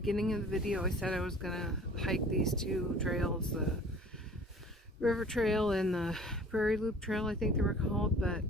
beginning of the video, I said I was gonna hike these two trails, the River Trail and the Prairie Loop Trail, I think they were called, but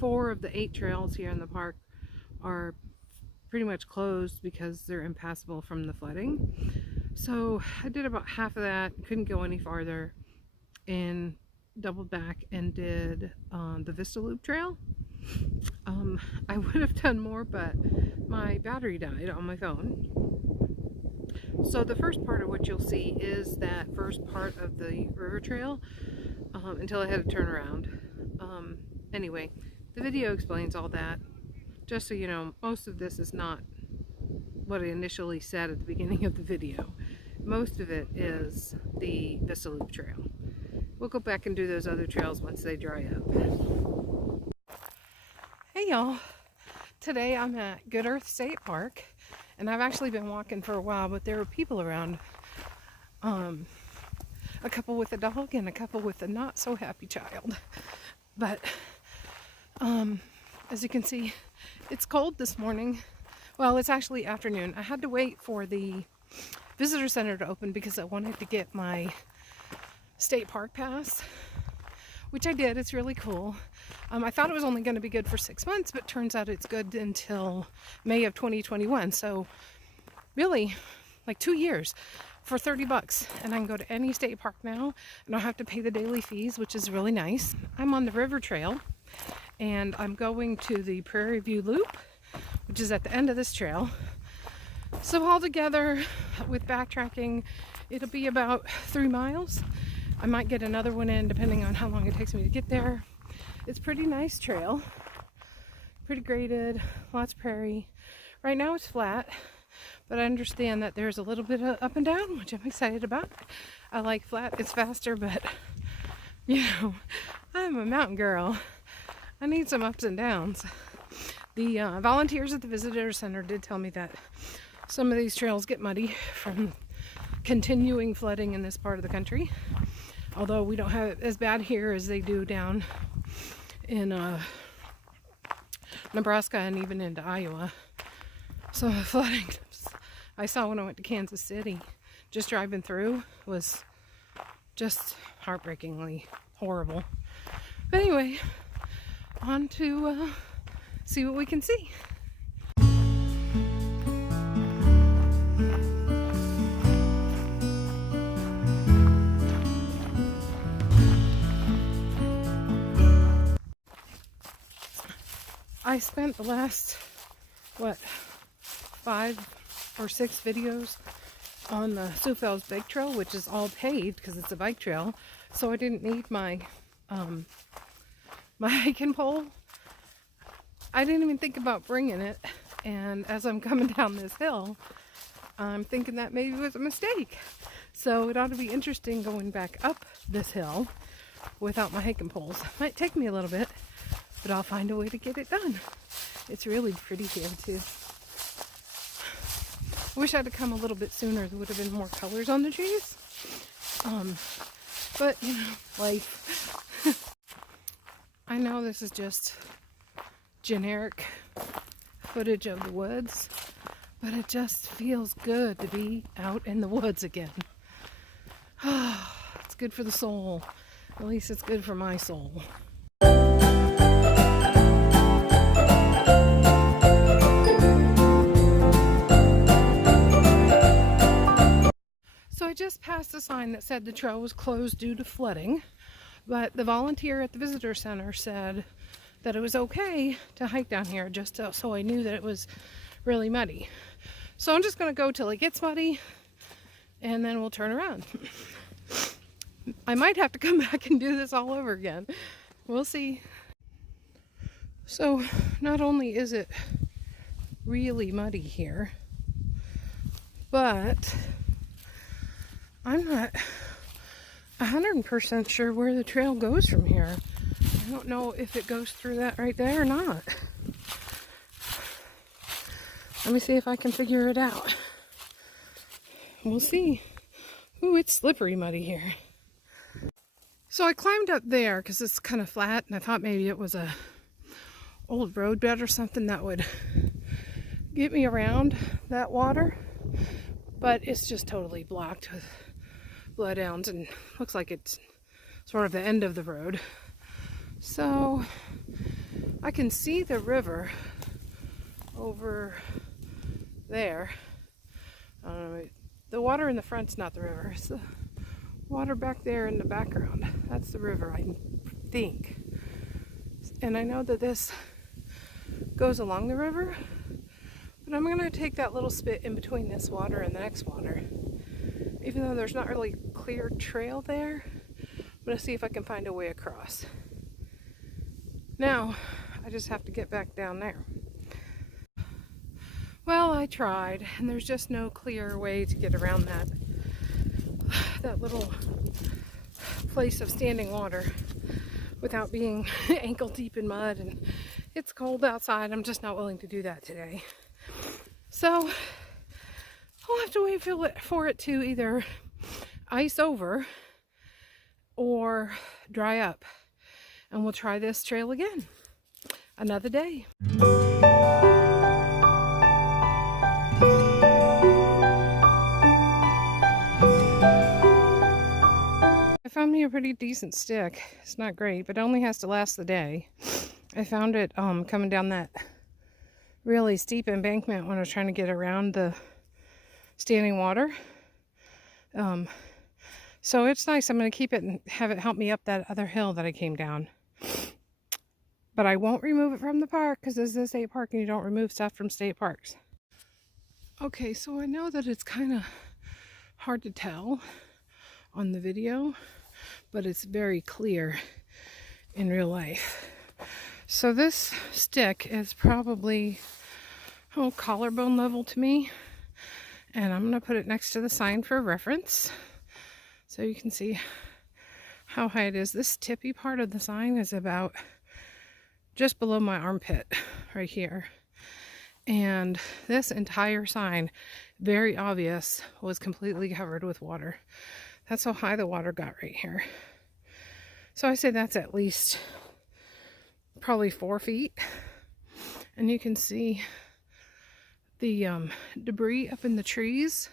4 of the 8 trails here in the park are pretty much closed because they're impassable from the flooding. So I did about half of that, couldn't go any farther, and doubled back and did the Vista Loop Trail. I would have done more, but my battery died on my phone. So the first part of what you'll see is that first part of the river trail until I had to turn around. Anyway, the video explains all that. Just so you know, most of this is not what I initially said at the beginning of the video. Most of it is the Vista Loop Trail. We'll go back and do those other trails once they dry up. Hey y'all! Today I'm at Good Earth State Park, and I've actually been walking for a while, but there were people around. A couple with a dog and a couple with a not so happy child. But as you can see, it's cold this morning. Well, it's actually afternoon. I had to wait for the visitor center to open because I wanted to get my state park pass, which I did. It's really cool. I thought it was only going to be good for 6 months, but turns out it's good until May of 2021. So really, like 2 years for 30 bucks. And I can go to any state park now. I don't have to pay the daily fees, which is really nice. I'm on the river trail, and I'm going to the Prairie View Loop, which is at the end of this trail. So altogether, with backtracking, it'll be about 3 miles. I might get another one in depending on how long it takes me to get there. It's a pretty nice trail, pretty graded, lots of prairie. Right now it's flat, but I understand that there's a little bit of up and down, which I'm excited about. I like flat, it's faster, but you know, I'm a mountain girl. I need some ups and downs. The volunteers at the visitor center did tell me that some of these trails get muddy from continuing flooding in this part of the country. Although we don't have it as bad here as they do down in Nebraska and even into Iowa. So the flooding I saw when I went to Kansas City, just driving through, was just heartbreakingly horrible. But anyway, on to see what we can see. I spent the last, 5 or 6 videos on the Sioux Falls Bike Trail, which is all paved because it's a bike trail. So I didn't need my my hiking pole. I didn't even think about bringing it. And as I'm coming down this hill, I'm thinking that maybe it was a mistake. So it ought to be interesting going back up this hill without my hiking poles. Might take me a little bit, but I'll find a way to get it done. It's really pretty here too. I wish I'd have come a little bit sooner. There would have been more colors on the trees. But you know, life. I know this is just generic footage of the woods, but it just feels good to be out in the woods again. It's good for the soul. At least it's good for my soul. So I just passed a sign that said the trail was closed due to flooding, but the volunteer at the visitor center said that it was okay to hike down here, just so I knew that it was really muddy. So I'm just going to go till it gets muddy, and then we'll turn around. I might have to come back and do this all over again. We'll see. So not only is it really muddy here, but I'm not 100% sure where the trail goes from here. I don't know if it goes through that right there or not. Let me see if I can figure it out. We'll see. Ooh, it's slippery muddy here. So I climbed up there because it's kind of flat, and I thought maybe it was a old road bed or something that would get me around that water. but it's just totally blocked with blowdowns and looks like it's sort of the end of the road. So I can see the river over there. The water in the front's not the river. It's the water back there in the background. That's the river, I think. And I know that this goes along the river, but I'm gonna take that little spit in between this water and the next water. Even though there's not really a clear trail there, I'm gonna see if I can find a way across. Now, I just have to get back down there. Well, I tried, and there's just no clear way to get around that little place of standing water without being ankle deep in mud, and it's cold outside. I'm just not willing to do that today. So I'll have to wait for it to either ice over or dry up, and we'll try this trail again another day. I found me a pretty decent stick. It's not great, but it only has to last the day. I found it coming down that really steep embankment when I was trying to get around the standing water. So it's nice. I'm going to keep it and have it help me up that other hill that I came down. But I won't remove it from the park because this is a state park and you don't remove stuff from state parks. Okay, so I know that it's kind of hard to tell on the video, but it's very clear in real life. So this stick is probably collarbone level to me, and I'm going to put it next to the sign for reference so you can see how high it is. This tippy part of the sign is about just below my armpit right here, and this entire sign, very obvious, was completely covered with water. That's how high the water got right here. So I say that's at least probably 4 feet. And you can see the debris up in the trees.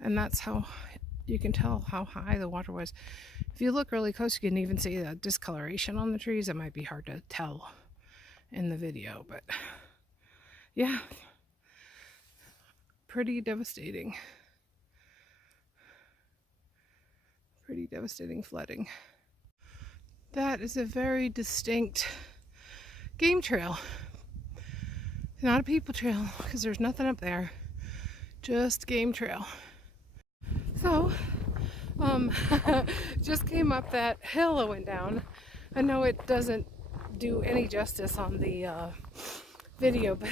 And that's how you can tell how high the water was. If you look really close, you can even see the discoloration on the trees. It might be hard to tell in the video, but yeah, pretty devastating. Pretty devastating flooding. That is a very distinct game trail. Not a people trail because there's nothing up there. Just game trail. So, just came up that hill I went down. I know it doesn't do any justice on the video, but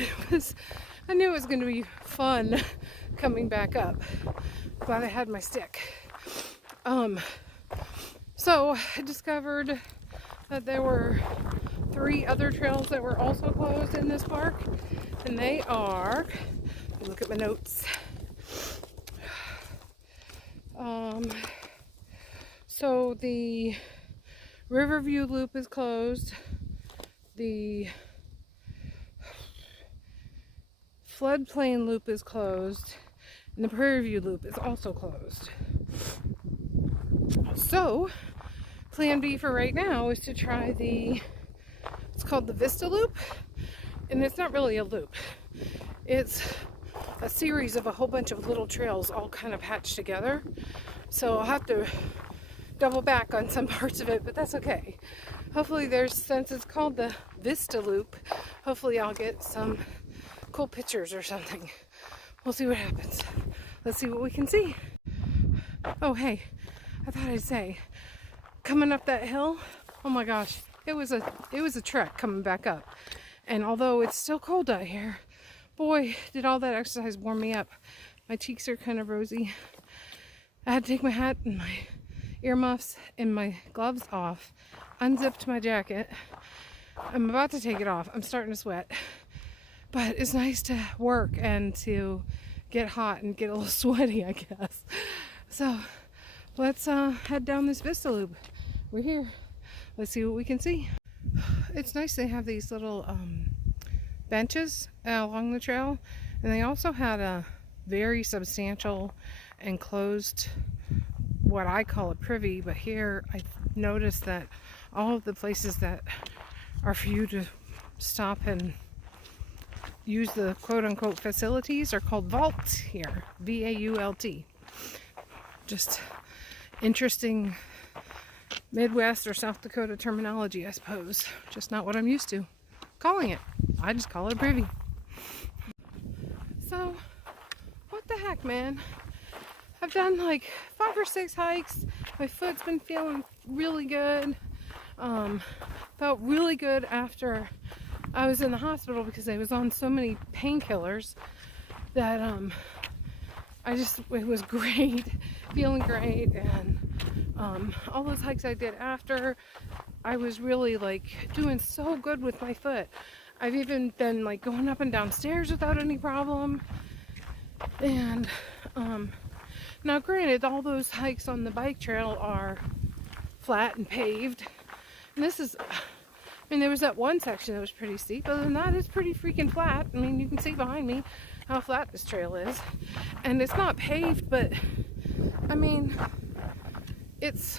I knew it was going to be fun coming back up. Glad I had my stick. So I discovered that there were 3 other trails that were also closed in this park, and they are, let me look at my notes. So the Riverview Loop is closed. The Floodplain Loop is closed, and the Prairie View Loop is also closed. So, plan B for right now is to try it's called the Vista Loop, and it's not really a loop. It's a series of a whole bunch of little trails all kind of patched together. So I'll have to double back on some parts of it, but that's okay. Hopefully since it's called the Vista Loop, hopefully I'll get some cool pictures or something. We'll see what happens. Let's see what we can see. Oh, hey, I thought I'd say, coming up that hill, oh my gosh, it was a trek coming back up. And although it's still cold out here, boy, did all that exercise warm me up. My cheeks are kind of rosy. I had to take my hat and my earmuffs and my gloves off, unzipped my jacket. I'm about to take it off. I'm starting to sweat. But it's nice to work and to get hot and get a little sweaty, I guess. So let's head down this Vista Loop. We're here. Let's see what we can see. It's nice they have these little benches along the trail, and they also had very substantial and closed, what I call a privy, but here I noticed that all of the places that are for you to stop and use the quote-unquote facilities are called vaults here. V-A-U-L-T. Just interesting Midwest or South Dakota terminology, I suppose. Just not what I'm used to calling it. I just call it a privy. So, what the heck, man? I've done like 5 or 6 hikes. My foot's been feeling really good. Felt really good after I was in the hospital because I was on so many painkillers that it was great, feeling great. And all those hikes I did after, I was really like doing so good with my foot. I've even been like going up and down stairs without any problem. And now granted, all those hikes on the bike trail are flat and paved. And this is, there was that one section that was pretty steep. Other than that, it's pretty freaking flat. I mean, you can see behind me how flat this trail is. And it's not paved, but I mean, it's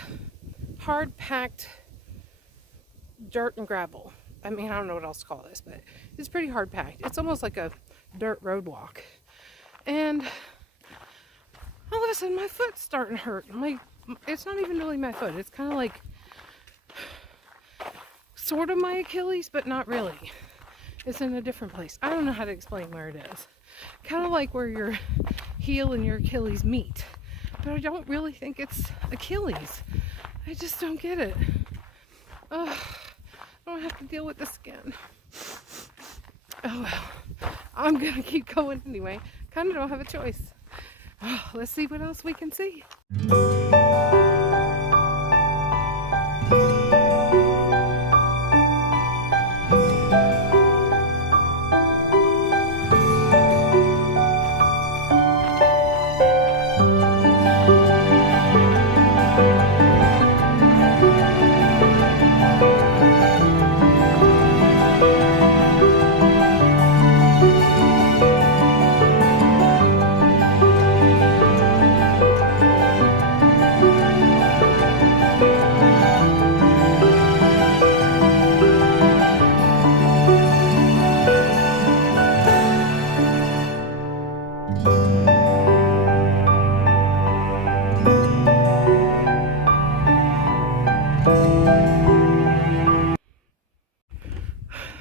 hard packed dirt and gravel. I mean, I don't know what else to call this, but it's pretty hard packed. It's almost like a dirt road walk. And all of a sudden my foot's starting to hurt. It's not even really my foot. It's kind of like sort of my Achilles, but not really. It's in a different place. I don't know how to explain where it is. Kind of like where your heel and your Achilles meet. But I don't really think it's Achilles. I just don't get it. Ugh. I don't have to deal with this again. Oh well. I'm gonna keep going anyway. Kind of don't have a choice. Oh, let's see what else we can see.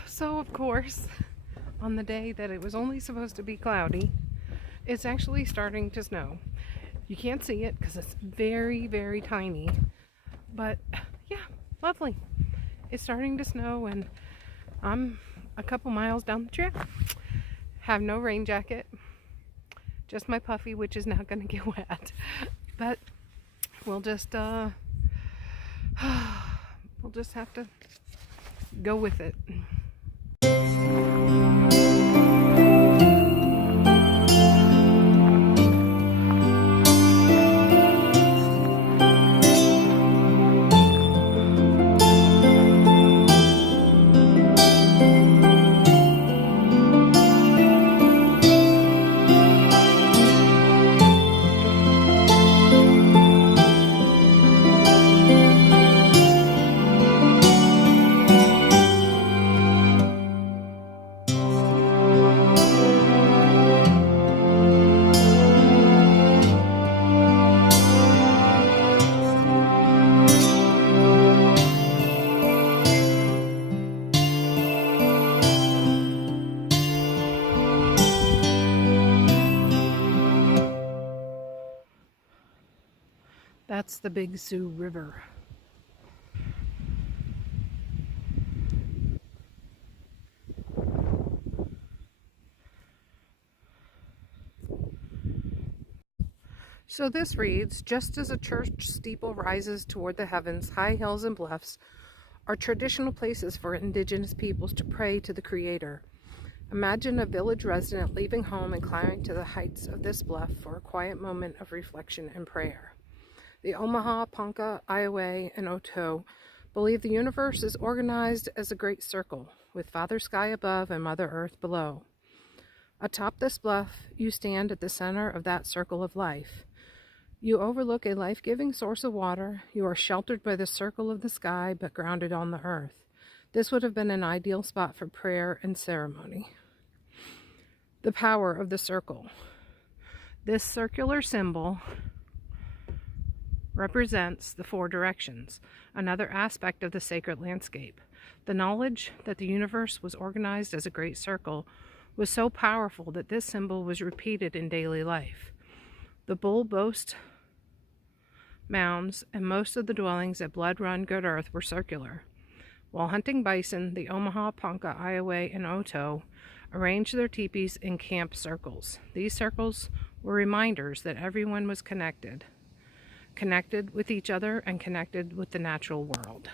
So of course, on the day that it was only supposed to be cloudy, it's actually starting to snow. You can't see it because it's very, very tiny, but yeah, lovely. It's starting to snow and I'm a couple miles down the trail. Have no rain jacket, just my puffy, which is now gonna get wet. But we'll just have to go with it. That's the Big Sioux River. So this reads, just as a church steeple rises toward the heavens, high hills and bluffs are traditional places for indigenous peoples to pray to the Creator. Imagine a village resident leaving home and climbing to the heights of this bluff for a quiet moment of reflection and prayer. The Omaha, Ponca, Iowa, and Oto believe the universe is organized as a great circle, with Father Sky above and Mother Earth below. Atop this bluff, you stand at the center of that circle of life. You overlook a life-giving source of water. You are sheltered by the circle of the sky, but grounded on the earth. This would have been an ideal spot for prayer and ceremony. The power of the circle. This circular symbol represents the four directions, another aspect of the sacred landscape. The knowledge that the universe was organized as a great circle was so powerful that this symbol was repeated in daily life. The Bull Boast mounds and most of the dwellings at Blood Run Good Earth were circular. While hunting bison, the Omaha, Ponca, Iowa, and Oto arranged their teepees in camp circles. These circles were reminders that everyone was connected with each other and connected with the natural world.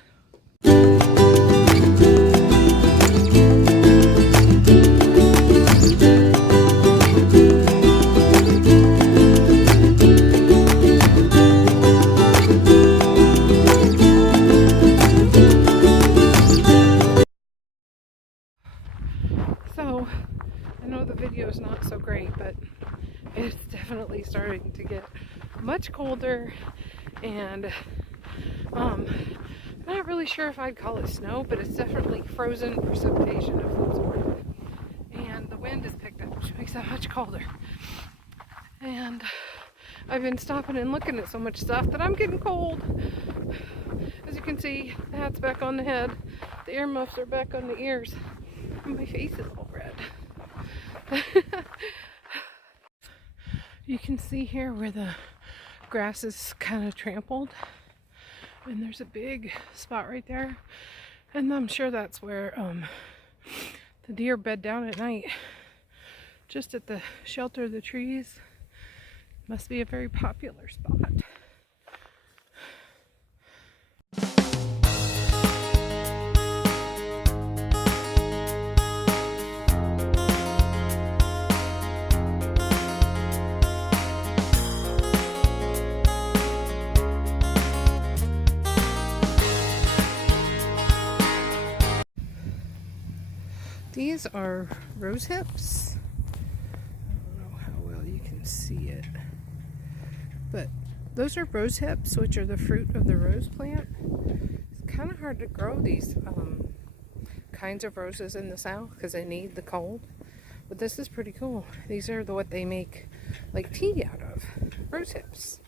So, I know the video is not so great, but it's definitely starting to get much colder, and not really sure if I'd call it snow, but it's definitely frozen precipitation of some sort. And the wind has picked up, which makes it much colder. And I've been stopping and looking at so much stuff that I'm getting cold. As you can see, the hat's back on the head, the earmuffs are back on the ears, and my face is all red. You can see here where the grass is kind of trampled, and there's a big spot right there, and I'm sure that's where the deer bed down at night, just at the shelter of the trees. Must be a very popular spot. These are rose hips. I don't know how well you can see it, but those are rose hips, which are the fruit of the rose plant. It's kind of hard to grow these kinds of roses in the south because they need the cold, but this is pretty cool. These are what they make like tea out of, rose hips.